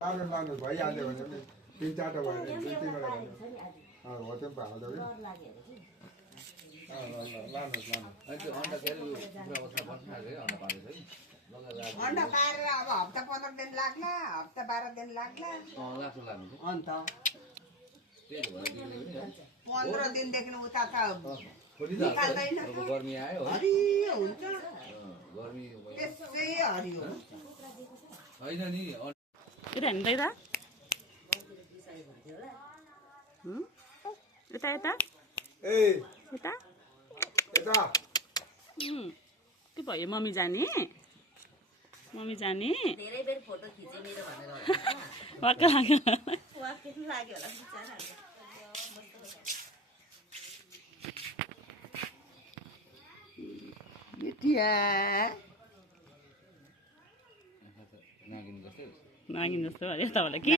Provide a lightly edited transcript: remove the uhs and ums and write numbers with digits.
लानु भइहाल्यो भने पनि 3-4 भयो भने 2-3 वटा हो त्यो हाल्दा पनि अन्डा पारेर अब हप्ता 15 दिन लाग्ला हप्ता 12 दिन लाग्ला अन्त 15 दिनदेखि उता त निकाल्दैन गर्मी आयो हरियो हुन्छ त्यसै हरियो होइन नि Cái đèn đây đó. Cái ta. ए Cái ta. यता के भयो मम्मी जाने? मम्मी जाने? धेरै बेर फोटो खिचे मेरो भनेर वाक्क लाग्यो। वाक्क लाग्यो होला बिचारा बिटिया नागिन जस्तो अरे तपाईँलाई के